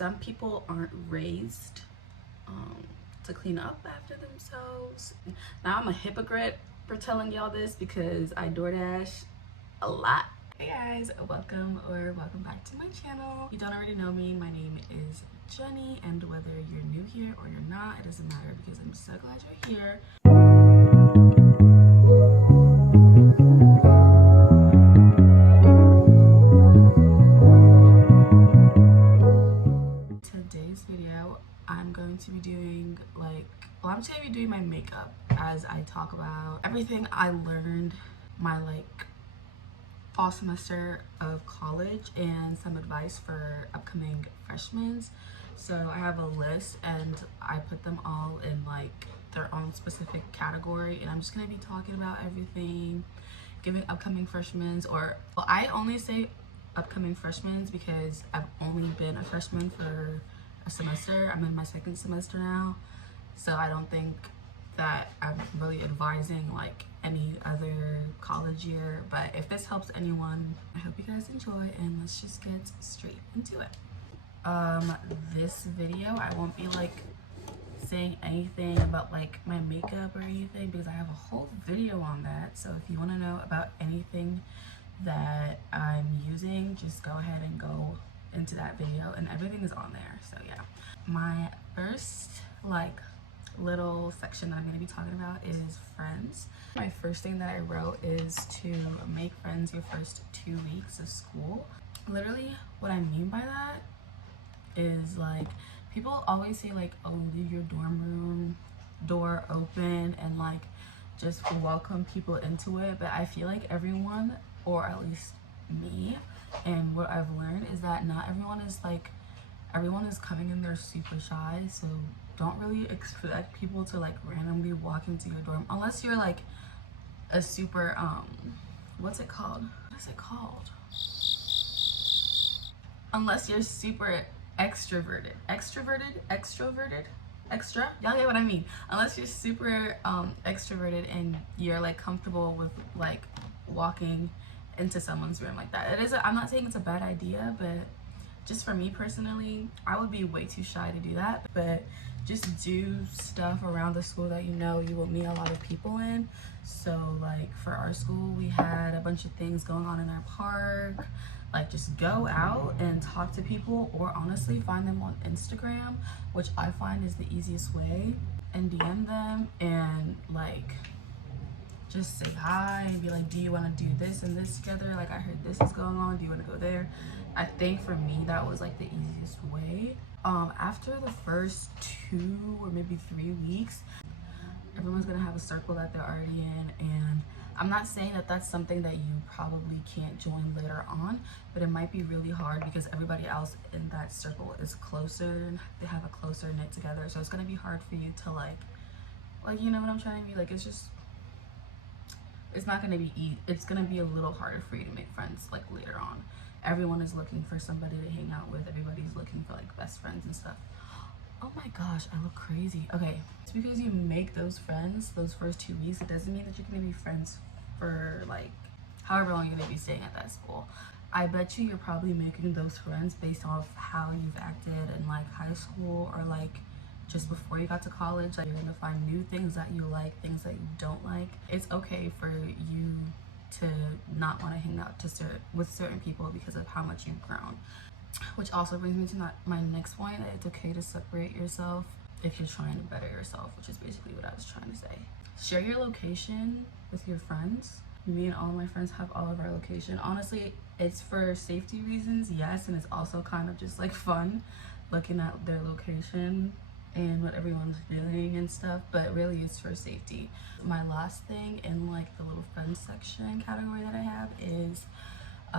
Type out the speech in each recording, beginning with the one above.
some people aren't raised to clean up after themselves. Now I'm a hypocrite for telling y'all this because I DoorDash a lot. Hey guys, welcome back to my channel. If you don't already know me, my name is Jenny, and whether you're new here or you're not, it doesn't matter because I'm so glad you're here. Today's video, I'm going to be doing I'm just gonna be doing my makeup as I talk about everything I learned my fall semester of college and some advice for upcoming freshmen. So I have a list and I put them all in their own specific category, and I'm just gonna be talking about everything, giving upcoming freshmen, I only say upcoming freshmen because I've only been a freshman for a semester. I'm in my second semester now, so I don't think that I'm really advising any other college year. But if this helps anyone, I hope you guys enjoy, and let's just get straight into it. This video, I won't be saying anything about my makeup or anything because I have a whole video on that. So if you want to know about anything that I'm using, just go ahead and go into that video, and everything is on there. So yeah, my first little section that I'm going to be talking about is friends. My first thing that I wrote is to make friends your first 2 weeks of school. Literally what I mean by that is people always say oh, leave your dorm room door open and just welcome people into it, but I feel like everyone, or at least me, and what I've learned is that not everyone is everyone is coming in there super shy, so don't really expect people to randomly walk into your dorm unless you're a super what's it called, unless you're super extroverted, y'all get what I mean. Unless you're super extroverted and you're comfortable with walking into someone's room like that. I'm not saying it's a bad idea, but just for me personally, I would be way too shy to do that. But just do stuff around the school that you will meet a lot of people in. So for our school, we had a bunch of things going on in our park. Just go out and talk to people, or honestly find them on Instagram, which I find is the easiest way, and DM them and just say hi and be do you want to do this and this together? I heard this is going on, do you want to go there? I think for me that was the easiest way. After the first 2 or maybe 3 weeks, everyone's gonna have a circle that they're already in, and I'm not saying that that's something that you probably can't join later on, but it might be really hard because everybody else in that circle is closer and they have a closer knit together, so it's gonna be hard for you to you know what I'm trying to be it's not gonna be easy. It's gonna be a little harder for you to make friends later on. Everyone is looking for somebody to hang out with. Everybody's looking for best friends and stuff. Oh my gosh, I look crazy. Okay, it's because you make those friends those first 2 weeks, it doesn't mean that you're gonna be friends for however long you're gonna be staying at that school. I bet you're probably making those friends based off how you've acted in high school or just before you got to college. You're gonna find new things that you like, things that you don't like. It's okay for you to not want to hang out with certain people because of how much you've grown. Which also brings me to my next point, that it's okay to separate yourself if you're trying to better yourself, which is basically what I was trying to say. Share your location with your friends. Me and all my friends have all of our location. Honestly, it's for safety reasons, yes, and it's also kind of just fun looking at their location and what everyone's doing and stuff, but really it's for safety. My last thing in the little friends section category that I have is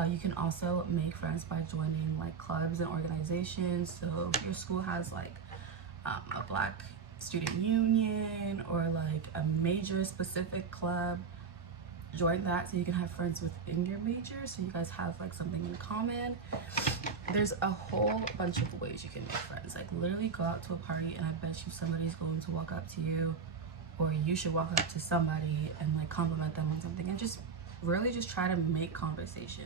you can also make friends by joining clubs and organizations. So if your school has a Black student union or a major specific club, join that so you can have friends within your major, so you guys have something in common. There's a whole bunch of ways you can make friends. Literally go out to a party and I bet you somebody's going to walk up to you, or you should walk up to somebody and compliment them on something and just really just try to make conversation.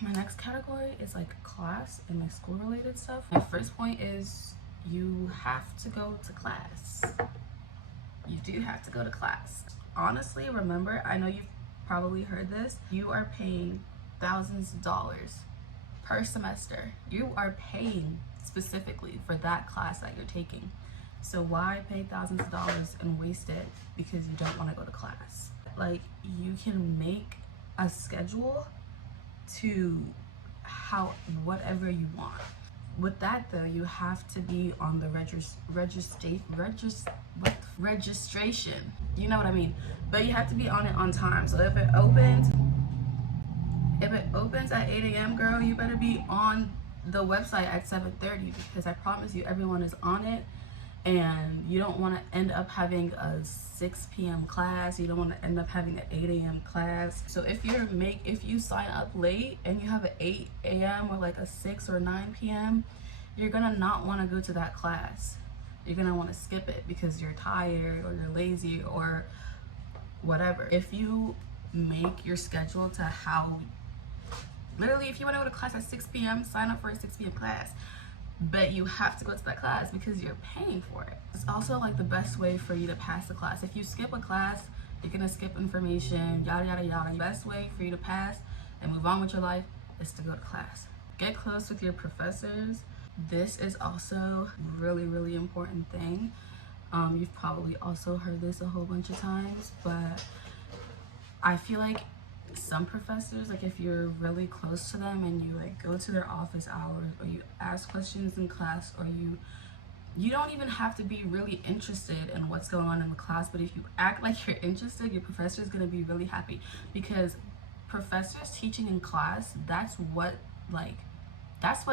My next category is like class and like school related stuff. My first point is you have to go to class. You do have to go to class. Honestly, remember, I know you've probably heard this, you are paying thousands of dollars per semester. You are paying specifically for that class that you're taking. So why pay thousands of dollars and waste it because you don't want to go to class? Like, you can make a schedule to whatever you want. With that though, you have to be on the registration. You know what I mean? But you have to be on it on time. So if it opens at 8 a.m., girl, you better be on the website at 7:30 because I promise you everyone is on it. And you don't want to end up having a 6 p.m. class. You don't want to end up having an 8 a.m. class. So if you sign up late and you have an 8 a.m. or like a 6 or 9 p.m., you're gonna not want to go to that class. You're gonna want to skip it because you're tired or you're lazy or whatever. If you make your schedule to how, literally, if you want to go to class at 6 p.m., sign up for a 6 p.m. class. But you have to go to that class because you're paying for it. It's also like the best way for you to pass the class. If you skip a class, you're gonna skip information, yada yada yada. The best way for you to pass and move on with your life is to go to class. Get close with your professors. This is also a really, really important thing. You've probably also heard this a whole bunch of times, but I feel like some professors, like if you're really close to them and you like go to their office hours or you ask questions in class, or you don't even have to be really interested in what's going on in the class, but if you act like you're interested, your professor is going to be really happy, because professors teaching in class, that's what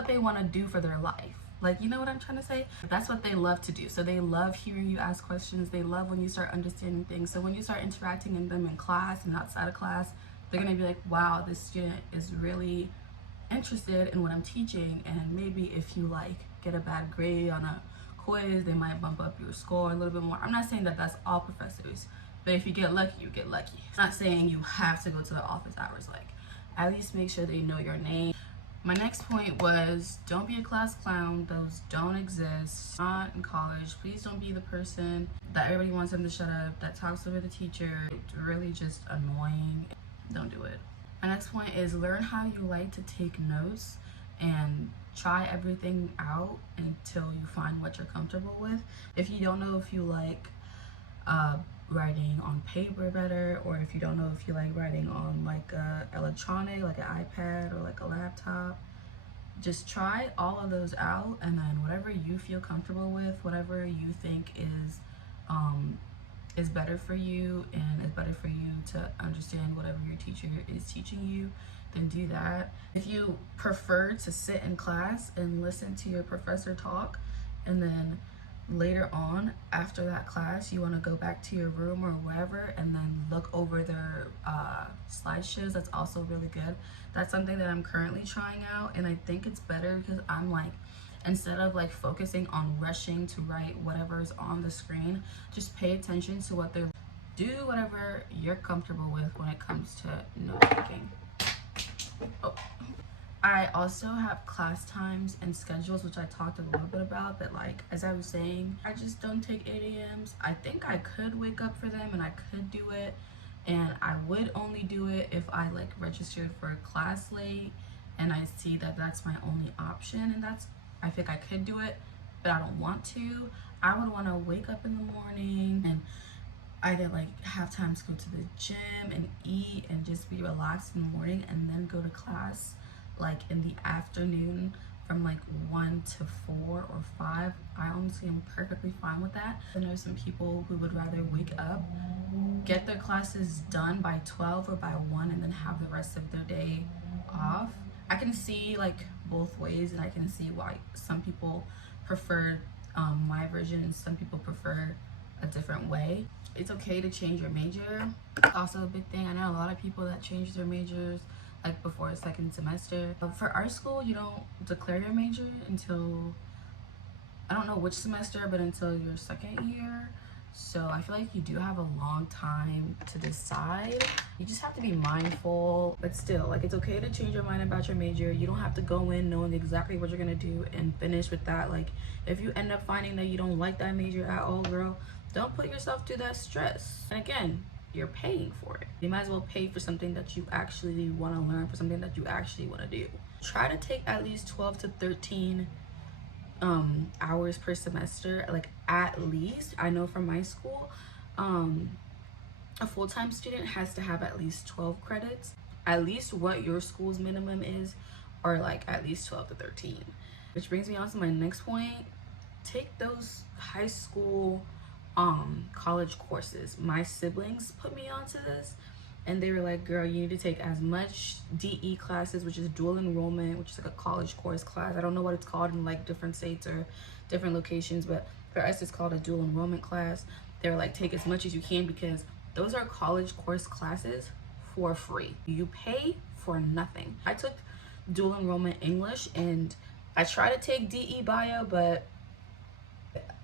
they want to do for their life. Like, you know what I'm trying to say? That's what they love to do. So they love hearing you ask questions. They love when you start understanding things. So when you start interacting in them in class and outside of class, they're gonna be like, wow, this student is really interested in what I'm teaching. And maybe if you like get a bad grade on a quiz, they might bump up your score a little bit more. I'm not saying that that's all professors, but if you get lucky, you get lucky. I'm not saying you have to go to the office hours. Like, at least make sure they know your name. My next point was, don't be a class clown. Those don't exist. Not in college. Please don't be the person that everybody wants them to shut up, that talks over the teacher. It's really just annoying. Don't do it. My next point is, learn how you like to take notes and try everything out until you find what you're comfortable with. If you don't know if you like writing on paper better, or if you don't know if you like writing on like electronic, like an iPad or like a laptop, just try all of those out, and then whatever you feel comfortable with, whatever you think is better for you and is better for you to understand whatever your teacher is teaching you, then do that. If you prefer to sit in class and listen to your professor talk, and then later on after that class you want to go back to your room or wherever and then look over their slideshows, that's also really good. That's something that I'm currently trying out, and I think it's better because I'm like, instead of like focusing on rushing to write whatever's on the screen, just pay attention to what they're do whatever you're comfortable with when it comes to note taking. I also have class times and schedules, which I talked a little bit about, but like, as I was saying, I just don't take 8 a.m.s. I think I could wake up for them and I could do it, and I would only do it if I like registered for a class late and I see that that's my only option, and I think I could do it, but I don't want to. I would want to wake up in the morning and either like have time to go to the gym and eat and just be relaxed in the morning, and then go to class like in the afternoon from like 1 to 4 or 5. I honestly am perfectly fine with that. I know some people who would rather wake up, get their classes done by 12 or by 1, and then have the rest of their day off. I can see like both ways, and I can see why some people prefer my version and some people prefer a different way. It's okay to change your major. It's also a big thing. I know a lot of people that change their majors like before a second semester. For our school, you don't declare your major until, I don't know which semester, but until your second year. So I feel like you do have a long time to decide. You just have to be mindful, but still, like, it's okay to change your mind about your major. You don't have to go in knowing exactly what you're gonna do and finish with that. Like, if you end up finding that you don't like that major at all, girl, don't put yourself through that stress. And again, you're paying for it. You might as well pay for something that you actually want to learn, for something that you actually want to do. Try to take at least 12 to 13 hours per semester, like at least. I know from my school, a full-time student has to have at least 12 credits, at least what your school's minimum is, or like at least 12 to 13. Which brings me on to my next point. Take those high school college courses. My siblings put me onto this, and they were like, girl, you need to take as much DE classes, which is dual enrollment, which is like a college course class. I don't know what it's called in like different states or different locations, but for us it's called a dual enrollment class. They were like, take as much as you can, because those are college course classes for free. You pay for nothing. I took dual enrollment English, and I tried to take DE bio, but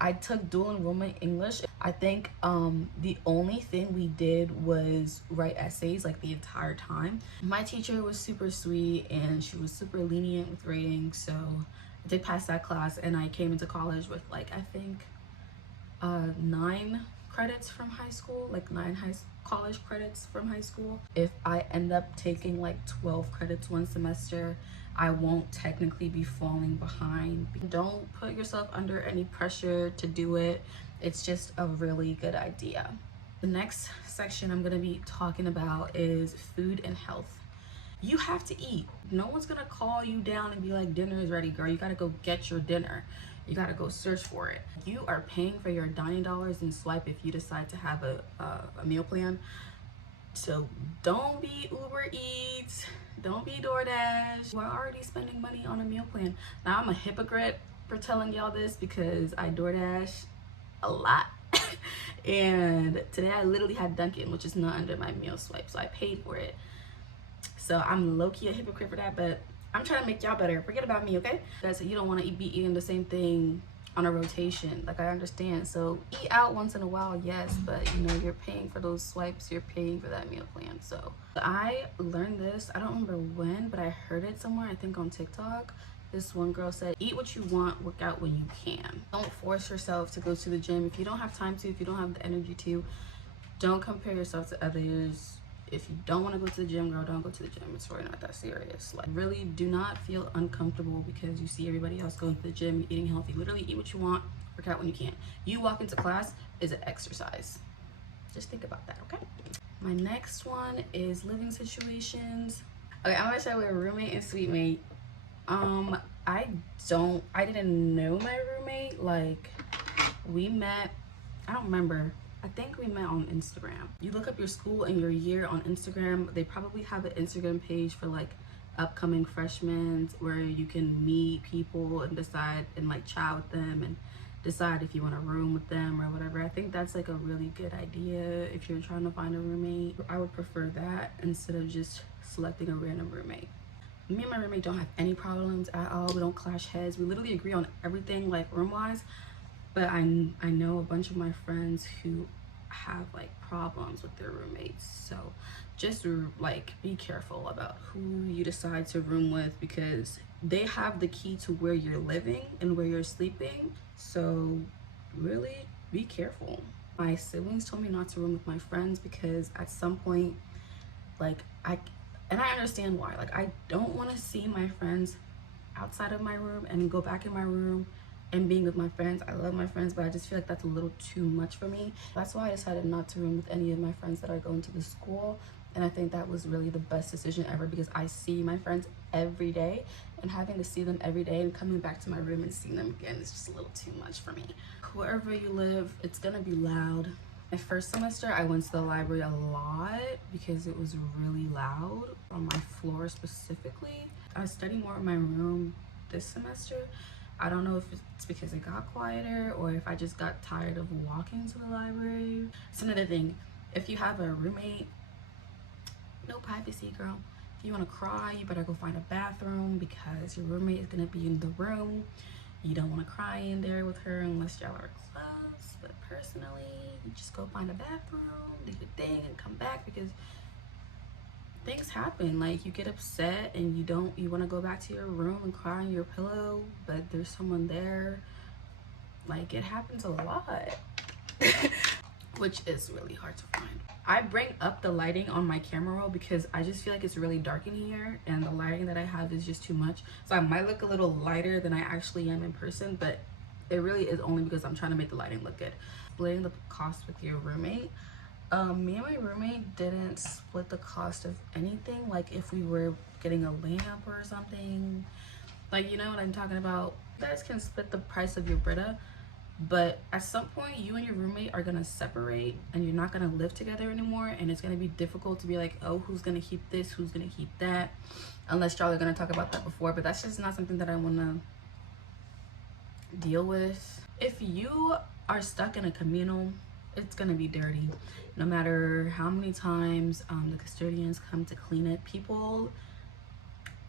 I took dual enrollment English. I think the only thing we did was write essays like the entire time. My teacher was super sweet and she was super lenient with grading, so I did pass that class, and I came into college with like, I think 9 credits from high school, like 9 college credits from high school. If I end up taking like 12 credits one semester, I won't technically be falling behind. Don't put yourself under any pressure to do it. It's just a really good idea. The next section I'm gonna be talking about is food and health. You have to eat. No one's gonna call you down and be like, dinner is ready, girl. You gotta go get your dinner. You gotta go search for it. You are paying for your dining dollars in Swipe if you decide to have a meal plan. So don't be Uber Eats, don't be DoorDash. We're already spending money on a meal plan. Now I'm a hypocrite for telling y'all this because I DoorDash a lot. And today I literally had Dunkin', which is not under my meal swipe, so I paid for it. So I'm low-key a hypocrite for that, but I'm trying to make y'all better. Forget about me, okay? Guys, you don't want to be eating the same thing on a rotation. Like, I understand. So eat out once in a while, yes, but you know, you're paying for those swipes, you're paying for that meal plan. So I learned this, I don't remember when, but I heard it somewhere, I think on TikTok. This one girl said, eat what you want, work out when you can. Don't force yourself to go to the gym. If you don't have time to, if you don't have the energy to, don't compare yourself to others. If you don't want to go to the gym, girl, don't go to the gym. It's really not that serious. Like, really do not feel uncomfortable because you see everybody else going to the gym, eating healthy. Literally eat what you want, work out when you can. You walk into class is an exercise. Just think about that, okay? My next one is living situations. Okay, I'm gonna start with roommate and suite mate. I didn't know my roommate. Like, we met, I don't remember. I think we met on Instagram. You look up your school and your year on Instagram. They probably have an Instagram page for like upcoming freshmen where you can meet people and decide and like chat with them and decide if you want to room with them or whatever. I think that's like a really good idea if you're trying to find a roommate. I would prefer that instead of just selecting a random roommate. Me and my roommate don't have any problems at all. We don't clash heads. We literally agree on everything, like room-wise. But I know a bunch of my friends who have like problems with their roommates. So just like be careful about who you decide to room with, because they have the key to where you're living and where you're sleeping. So really be careful. My siblings told me not to room with my friends because at some point, like, I understand why. Like, I don't want to see my friends outside of my room and go back in my room and being with my friends. I love my friends, but I just feel like that's a little too much for me. That's why I decided not to room with any of my friends that are going to the school. And I think that was really the best decision ever, because I see my friends every day, and having to see them every day and coming back to my room and seeing them again is just a little too much for me. Wherever you live, it's gonna be loud. My first semester, I went to the library a lot because it was really loud on my floor specifically. I study more in my room this semester. I don't know if it's because it got quieter or if I just got tired of walking to the library. It's another thing. If you have a roommate, no privacy, girl. If you want to cry, you better go find a bathroom because your roommate is going to be in the room. You don't want to cry in there with her unless y'all are close. guys. But personally, you just go find a bathroom, do your thing, and come back, because things happen. Like, you get upset and you want to go back to your room and cry on your pillow, but there's someone there. Like, it happens a lot. Which is really hard to find. I bring up the lighting on my camera roll because I just feel like it's really dark in here and the lighting that I have is just too much. So I might look a little lighter than I actually am in person, but it really is only because I'm trying to make the lighting look good. Splitting the cost with your roommate. Me and my roommate didn't split the cost of anything. Like, if we were getting a lamp or something, like, you know what I'm talking about. You guys can split the price of your Brita, but at some point you and your roommate are gonna separate and you're not gonna live together anymore, and it's gonna be difficult to be like, oh, who's gonna keep this, who's gonna keep that, unless y'all are gonna talk about that before. But that's just not something that I want to deal with. If you are stuck in a communal, it's gonna be dirty no matter how many times the custodians come to clean it.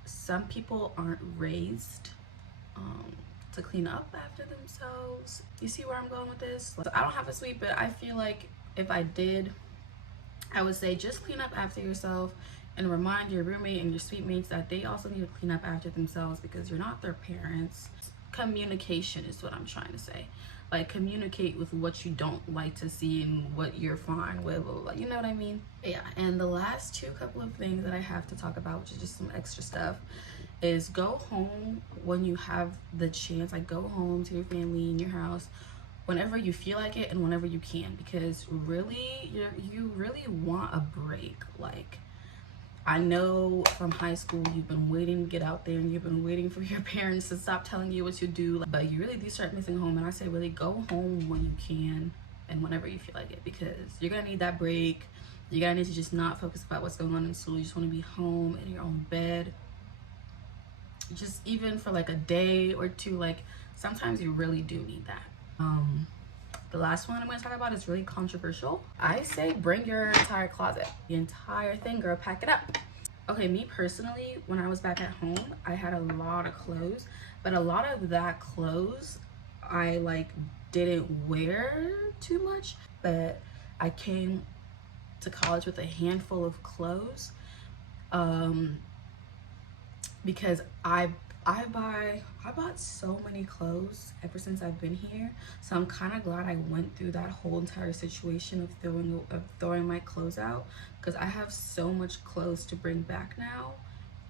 Some people aren't raised to clean up after themselves. You see where I'm going with this? So I don't have a suite, but I feel like if I did, I would say just clean up after yourself and remind your roommate and your suite mates that they also need to clean up after themselves, because you're not their parents. Communication is what I'm trying to say. Like, communicate with what you don't like to see and what you're fine with, you know what I mean? Yeah. And the last couple of things that I have to talk about, which is just some extra stuff, is go home when you have the chance. Like, go home to your family in your house whenever you feel like it and whenever you can, because really you really want a break. Like, I know from high school you've been waiting to get out there and you've been waiting for your parents to stop telling you what to do, but you really do start missing home. And I say, really go home when you can and whenever you feel like it, because you're gonna need that break. You're gonna need to just not focus about what's going on in school. You just want to be home in your own bed, just even for like a day or two. Like, sometimes you really do need that. The last one I'm going to talk about is really controversial. I say bring your entire closet, the entire thing, girl. Pack it up. Okay, me personally, when I was back at home, I had a lot of clothes, but a lot of that clothes I like didn't wear too much. But I came to college with a handful of clothes, because I bought so many clothes ever since I've been here. So I'm kind of glad I went through that whole entire situation of throwing my clothes out, because I have so much clothes to bring back now.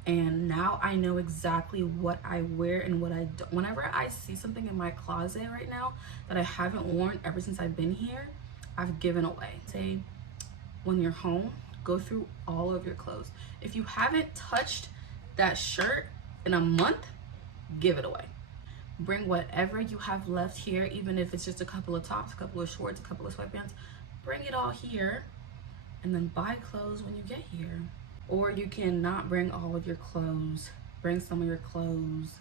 And now I know exactly what I wear and what I don't. Whenever I see something in my closet right now that I haven't worn ever since I've been here, I've given away. Say, when you're home, go through all of your clothes. If you haven't touched that shirt in a month, give it away. Bring whatever you have left here, even if it's just a couple of tops, a couple of shorts, a couple of sweatpants. Bring it all here, and then buy clothes when you get here. Or you can not bring all of your clothes, bring some of your clothes,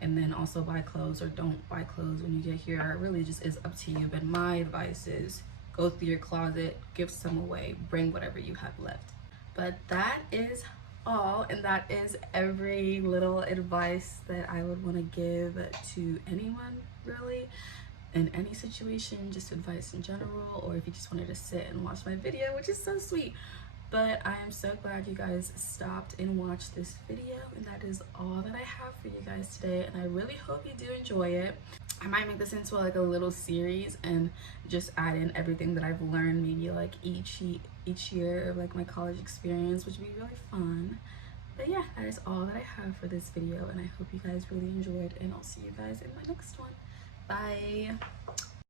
and then also buy clothes, or don't buy clothes when you get here. It really just is up to you. But my advice is go through your closet, give some away, bring whatever you have left. But that is all, and that is every little advice that I would want to give to anyone, really, in any situation. Just advice in general, or if you just wanted to sit and watch my video, which is so sweet. But I am so glad you guys stopped and watched this video, and that is all that I have for you guys today. And I really hope you do enjoy it. I might make this into like a little series and just add in everything that I've learned, maybe like each year of like my college experience, which would be really fun. But yeah, that is all that I have for this video, and I hope you guys really enjoyed, and I'll see you guys in my next one. Bye.